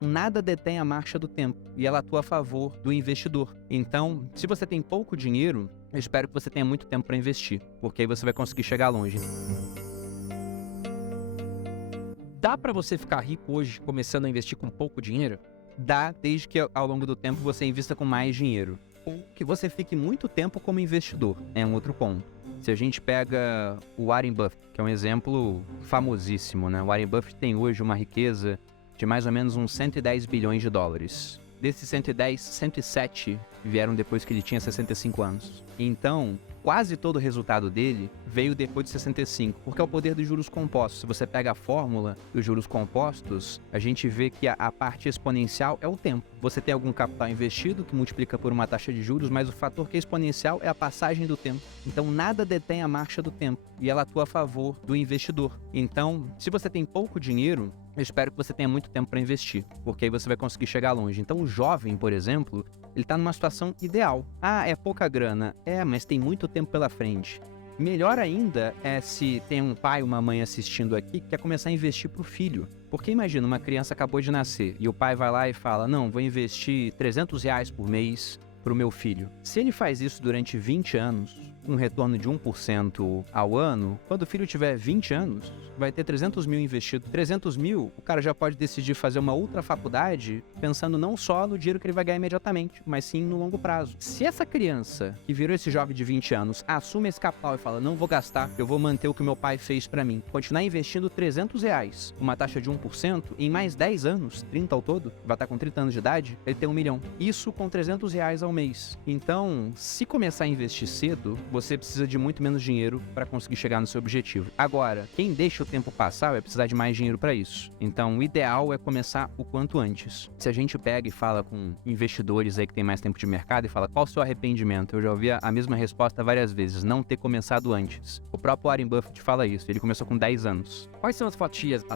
nada detém a marcha do tempo e ela atua a favor do investidor. Então, se você tem pouco dinheiro, eu espero que você tenha muito tempo para investir, porque aí você vai conseguir chegar longe. Dá para você ficar rico hoje começando a investir com pouco dinheiro? Dá, desde que ao longo do tempo você invista com mais dinheiro. Ou que você fique muito tempo como investidor, é um outro ponto. Se a gente pega o Warren Buffett, que é um exemplo famosíssimo, né? O Warren Buffett tem hoje uma riqueza de mais ou menos uns 110 bilhões de dólares. Desses 110, 107 vieram depois que ele tinha 65 anos. Então, quase todo o resultado dele veio depois de 65, porque é o poder dos juros compostos. Se você pega a fórmula dos juros compostos, a gente vê que a parte exponencial é o tempo. Você tem algum capital investido que multiplica por uma taxa de juros, mas o fator que é exponencial é a passagem do tempo. Então, nada detém a marcha do tempo e ela atua a favor do investidor. Então, se você tem pouco dinheiro, eu espero que você tenha muito tempo para investir, porque aí você vai conseguir chegar longe. Então, o jovem, por exemplo, ele está numa situação ideal. Ah, é pouca grana. É, mas tem muito tempo pela frente. Melhor ainda é se tem um pai ou uma mãe assistindo aqui que quer começar a investir para o filho. Porque imagina, uma criança acabou de nascer e o pai vai lá e fala, não, vou investir R$300 por mês para o meu filho. Se ele faz isso durante 20 anos, um retorno de 1% ao ano, quando o filho tiver 20 anos, vai ter 300 mil investido. 300 mil, o cara já pode decidir fazer uma outra faculdade pensando não só no dinheiro que ele vai ganhar imediatamente, mas sim no longo prazo. Se essa criança que virou esse jovem de 20 anos assume esse capital e fala, não vou gastar, eu vou manter o que o meu pai fez pra mim, continuar investindo R$300, uma taxa de 1%, em mais 10 anos, 30 ao todo, vai estar com 30 anos de idade, ele tem 1 milhão. Isso com R$300 ao mês. Então, se começar a investir cedo, você precisa de muito menos dinheiro para conseguir chegar no seu objetivo. Agora, quem deixa o tempo passar vai precisar de mais dinheiro para isso. Então, o ideal é começar o quanto antes. Se a gente pega e fala com investidores aí que tem mais tempo de mercado e fala qual o seu arrependimento, eu já ouvi a mesma resposta várias vezes, não ter começado antes. O próprio Warren Buffett fala isso, ele começou com 10 anos. Quais são as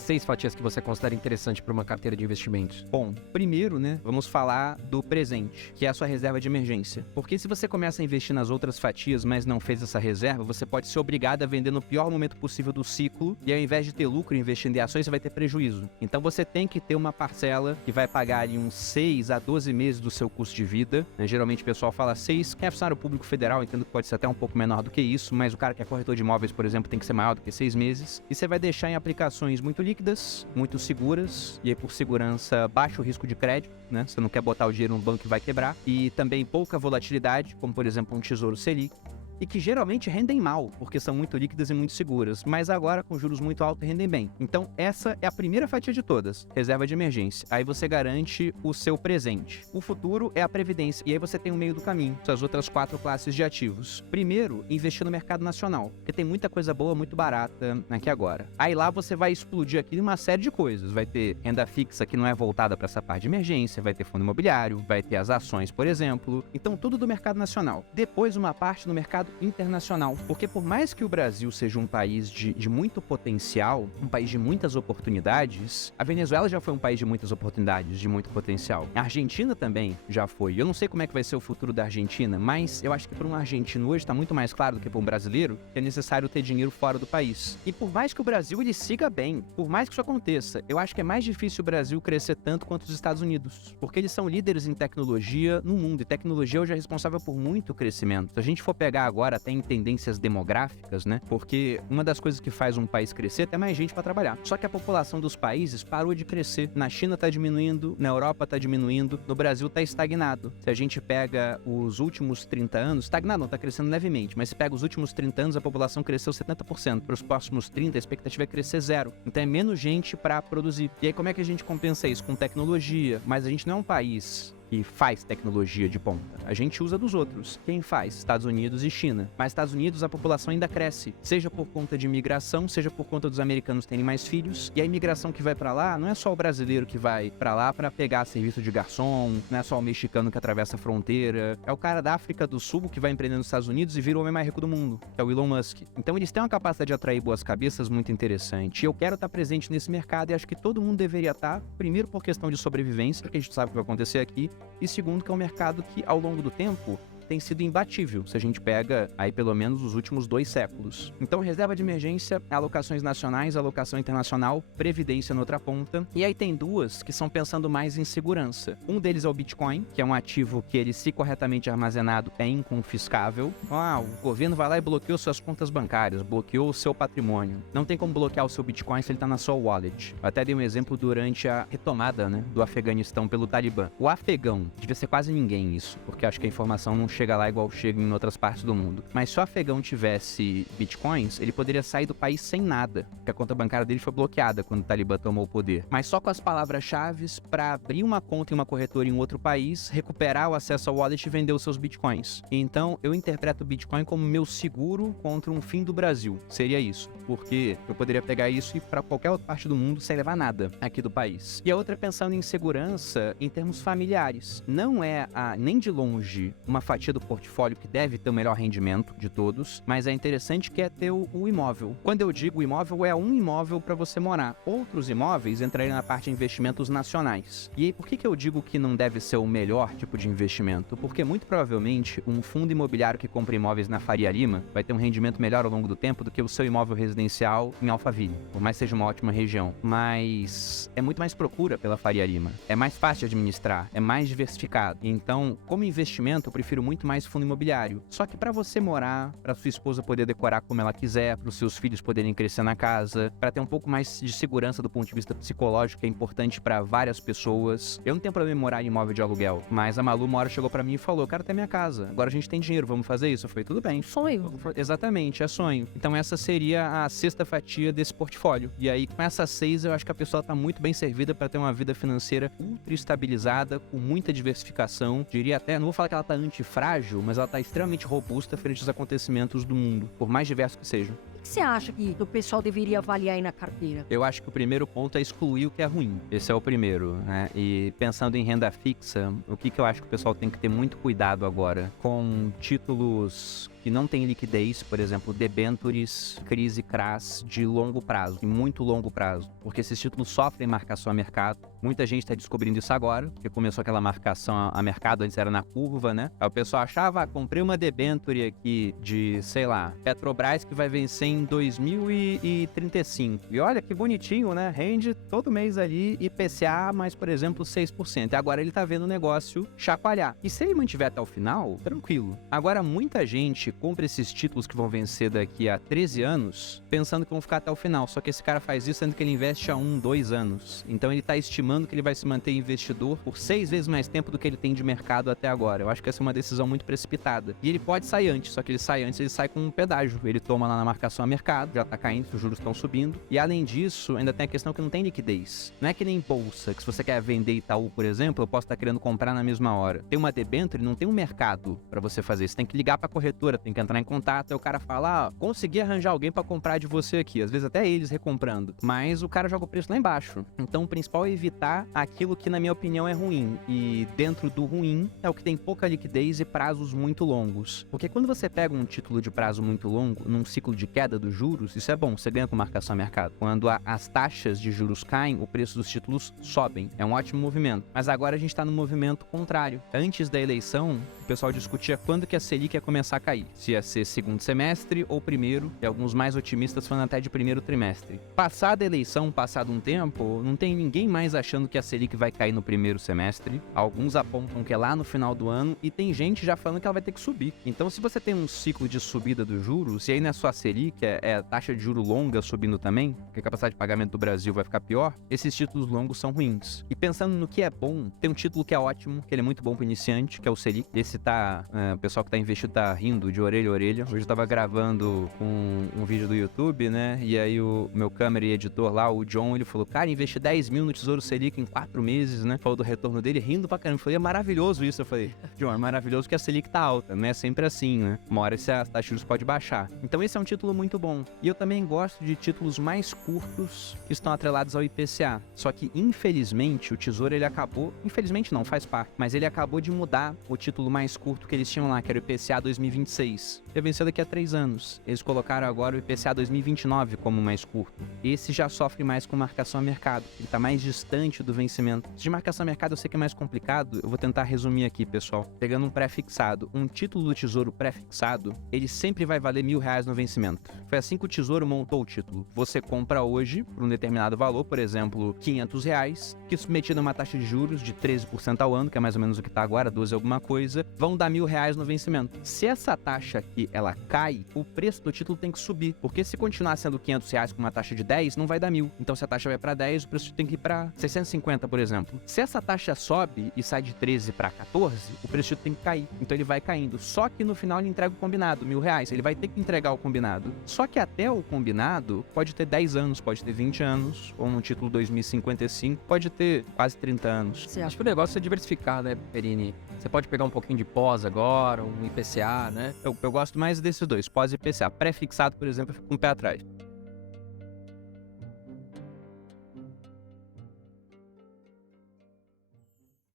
6 fatias que você considera interessante para uma carteira de investimentos? Bom, primeiro, né, vamos falar do presente, que é a sua reserva de emergência. Porque se você começa a investir nas outras fatias, mas não fez essa reserva, você pode ser obrigado a vender no pior momento possível do ciclo e ao invés de ter lucro investindo em ações, você vai ter prejuízo. Então você tem que ter uma parcela que vai pagar ali uns 6 a 12 meses do seu custo de vida, né? Geralmente o pessoal fala 6, quem é funcionário público federal, entendo que pode ser até um pouco menor do que isso, mas o cara que é corretor de imóveis, por exemplo, tem que ser maior do que 6 meses. E você vai deixar em aplicações muito líquidas, muito seguras, e aí por segurança, baixo risco de crédito, né? Você não quer botar o dinheiro no banco que vai quebrar. E também pouca volatilidade, como por exemplo um Tesouro Selic. E que geralmente rendem mal, porque são muito líquidas e muito seguras, mas agora com juros muito altos rendem bem. Então essa é a primeira fatia de todas, reserva de emergência. Aí você garante o seu presente. O futuro é a previdência, e aí você tem o meio do caminho, suas outras 4 classes de ativos. Primeiro, investir no mercado nacional, porque tem muita coisa boa, muito barata aqui agora. Aí lá você vai explodir aqui uma série de coisas, vai ter renda fixa que não é voltada para essa parte de emergência, vai ter fundo imobiliário, vai ter as ações, por exemplo. Então tudo do mercado nacional. Depois uma parte no mercado internacional, porque por mais que o Brasil seja um país de muito potencial, um país de muitas oportunidades, a Venezuela já foi um país de muitas oportunidades, de muito potencial. A Argentina também já foi. Eu não sei como é que vai ser o futuro da Argentina, mas eu acho que para um argentino hoje está muito mais claro do que para um brasileiro que é necessário ter dinheiro fora do país. E por mais que o Brasil ele siga bem, por mais que isso aconteça, eu acho que é mais difícil o Brasil crescer tanto quanto os Estados Unidos, porque eles são líderes em tecnologia no mundo, e tecnologia hoje é responsável por muito crescimento. Se a gente for pegar agora até em tendências demográficas, né? Porque uma das coisas que faz um país crescer é ter mais gente para trabalhar. Só que a população dos países parou de crescer. Na China tá diminuindo, na Europa tá diminuindo, no Brasil tá estagnado. Se a gente pega os últimos 30 anos, estagnado não, tá crescendo levemente, mas se pega os últimos 30 anos, a população cresceu 70%. Para os próximos 30, a expectativa é crescer 0. Então é menos gente para produzir. E aí como é que a gente compensa isso? Com tecnologia. Mas a gente não é um país que faz tecnologia de ponta. A gente usa dos outros. Quem faz? Estados Unidos e China. Mas Estados Unidos a população ainda cresce, seja por conta de imigração, seja por conta dos americanos terem mais filhos. E a imigração que vai pra lá não é só o brasileiro que vai pra lá pra pegar serviço de garçom, não é só o mexicano que atravessa a fronteira, é o cara da África do Sul que vai empreender nos Estados Unidos e vira o homem mais rico do mundo, que é o Elon Musk. Então eles têm uma capacidade de atrair boas cabeças muito interessante. E eu quero estar presente nesse mercado e acho que todo mundo deveria estar, primeiro por questão de sobrevivência, porque a gente sabe o que vai acontecer aqui, e segundo que é um mercado que ao longo do tempo tem sido imbatível, se a gente pega aí pelo menos os últimos 2 séculos. Então, reserva de emergência, alocações nacionais, alocação internacional, previdência na outra ponta. E aí tem duas que são pensando mais em segurança. Um deles é o Bitcoin, que é um ativo que ele, se corretamente armazenado, é inconfiscável. O governo vai lá e bloqueou suas contas bancárias, bloqueou o seu patrimônio. Não tem como bloquear o seu Bitcoin se ele está na sua wallet. Eu até dei um exemplo durante a retomada, né, do Afeganistão pelo Talibã. O afegão, devia ser quase ninguém isso, porque acho que a informação não chega lá igual chega em outras partes do mundo. Mas se o afegão tivesse Bitcoins, ele poderia sair do país sem nada, porque a conta bancária dele foi bloqueada quando o Talibã tomou o poder. Mas só com as palavras-chave para abrir uma conta em uma corretora em outro país, recuperar o acesso ao wallet e vender os seus Bitcoins. Então, eu interpreto o Bitcoin como meu seguro contra um fim do Brasil. Seria isso, porque eu poderia pegar isso e ir para qualquer outra parte do mundo sem levar nada aqui do país. E a outra é pensando em segurança em termos familiares. Não é nem de longe uma fatia do portfólio que deve ter o melhor rendimento de todos, mas é interessante que é ter o imóvel. Quando eu digo imóvel, é um imóvel para você morar. Outros imóveis entrariam na parte de investimentos nacionais. E aí, por que eu digo que não deve ser o melhor tipo de investimento? Porque muito provavelmente um fundo imobiliário que compra imóveis na Faria Lima vai ter um rendimento melhor ao longo do tempo do que o seu imóvel residencial em Alphaville, por mais que seja uma ótima região. Mas é muito mais procura pela Faria Lima. É mais fácil de administrar, é mais diversificado. Então, como investimento, eu prefiro muito mais fundo imobiliário. Só que para você morar, para sua esposa poder decorar como ela quiser, para os seus filhos poderem crescer na casa, para ter um pouco mais de segurança do ponto de vista psicológico, que é importante para várias pessoas. Eu não tenho problema em morar em imóvel de aluguel, mas a Malu uma hora chegou para mim e falou: "Eu quero ter minha casa. Agora a gente tem dinheiro, vamos fazer isso?" Eu falei: "Tudo bem." Sonho. Exatamente, é sonho. Então essa seria a sexta fatia desse portfólio. E aí, com essas 6, eu acho que a pessoa tá muito bem servida para ter uma vida financeira ultra estabilizada, com muita diversificação. Diria até, não vou falar que ela tá antifrágil, mas ela tá extremamente robusta frente aos acontecimentos do mundo, por mais diversos que sejam. O que você acha que o pessoal deveria avaliar aí na carteira? Eu acho que o primeiro ponto é excluir o que é ruim. Esse é o primeiro, né? E pensando em renda fixa, o que eu acho que o pessoal tem que ter muito cuidado agora? Com títulos que não têm liquidez, por exemplo, debêntures, crise CRAS de longo prazo, de muito longo prazo. Porque esses títulos sofrem marcação a mercado. Muita gente está descobrindo isso agora, porque começou aquela marcação a mercado, antes era na curva, né? Aí o pessoal achava, comprei uma debênture aqui de, sei lá, Petrobras que vai vencer em 2035. E olha que bonitinho, né? Rende todo mês ali IPCA mais, por exemplo, 6%. E agora ele tá vendo o negócio chacoalhar. E se ele mantiver até o final, tranquilo. Agora, muita gente compra esses títulos que vão vencer daqui a 13 anos, pensando que vão ficar até o final. Só que esse cara faz isso sendo que ele investe há 2 anos. Então ele tá estimando que ele vai se manter investidor por 6 vezes mais tempo do que ele tem de mercado até agora. Eu acho que essa é uma decisão muito precipitada. E ele pode sair antes, só que ele sai antes, ele sai com um pedágio. Ele toma lá na marcação a mercado, já tá caindo, os juros estão subindo. E além disso, ainda tem a questão que não tem liquidez. Não é que nem bolsa, que se você quer vender Itaú, por exemplo, eu posso estar querendo comprar na mesma hora. Tem uma debênture, não tem um mercado pra você fazer. Você tem que ligar pra corretora, tem que entrar em contato, aí o cara fala, consegui arranjar alguém pra comprar de você aqui. Às vezes até eles recomprando. Mas o cara joga o preço lá embaixo. Então o principal é evitar aquilo que, na minha opinião, é ruim. E dentro do ruim é o que tem pouca liquidez e prazos muito longos. Porque quando você pega um título de prazo muito longo, num ciclo de queda dos juros, isso é bom, você ganha com marcação a mercado. Quando as taxas de juros caem, o preço dos títulos sobem. É um ótimo movimento. Mas agora a gente tá no movimento contrário. Antes da eleição, o pessoal discutia quando que a Selic ia começar a cair. Se ia ser segundo semestre ou primeiro, e alguns mais otimistas falando até de primeiro trimestre. Passada a eleição, passado um tempo, não tem ninguém mais achando que a Selic vai cair no primeiro semestre. Alguns apontam que é lá no final do ano, e tem gente já falando que ela vai ter que subir. Então, se você tem um ciclo de subida dos juros, e aí não é só a Selic, é a taxa de juro longa subindo também, porque a capacidade de pagamento do Brasil vai ficar pior, esses títulos longos são ruins. E pensando no que é bom, tem um título que é ótimo, que ele é muito bom pro iniciante, que é o Selic. Esse o pessoal que tá investido tá rindo de orelha a orelha. Hoje eu tava gravando um vídeo do YouTube, né, e aí o meu câmera e editor lá, o John, ele falou, cara, investi 10 mil no Tesouro Selic em 4 meses, né, falou do retorno dele, rindo pra caramba. Eu falei, é maravilhoso isso. Eu falei, John, é maravilhoso porque a Selic tá alta, não é sempre assim, né, uma hora essa taxa de juros pode baixar. Então esse é um título muito bom. E eu também gosto de títulos mais curtos que estão atrelados ao IPCA. Só que, infelizmente, o Tesouro, ele acabou... Infelizmente não, faz parte. Mas ele acabou de mudar o título mais curto que eles tinham lá, que era o IPCA 2026. 2026, ia vencer daqui a 3 anos. Eles colocaram agora o IPCA 2029 como mais curto. Esse já sofre mais com marcação a mercado, ele está mais distante do vencimento. De marcação a mercado eu sei que é mais complicado, eu vou tentar resumir aqui, pessoal. Pegando um pré-fixado, um título do Tesouro pré-fixado, ele sempre vai valer R$1.000 no vencimento. Foi assim que o Tesouro montou o título. Você compra hoje por um determinado valor, por exemplo, R$500, que submetido a uma taxa de juros de 13% ao ano, que é mais ou menos o que está agora, 12 alguma coisa, vão dar R$1.000 no vencimento. Se essa taxa aqui, ela cai, o preço do título tem que subir, porque se continuar sendo R$500 com uma taxa de 10, não vai dar 1.000. Então se a taxa vai para 10, o preço tem que ir para 650, por exemplo. Se essa taxa sobe e sai de 13 para 14, o preço tem que cair. Então ele vai caindo. Só que no final ele entrega o combinado, R$1.000. Ele vai ter que entregar o combinado. Só que até o combinado pode ter 10 anos, pode ter 20 anos, ou no título 2055 pode ter quase 30 anos. Você Acho acha? que o negócio é diversificar, né, Perini? Você pode pegar um pouquinho de pós agora, um IPCA, né? Eu gosto mais desses dois, pós e IPCA. Pré-fixado, por exemplo, eu fico com o pé atrás.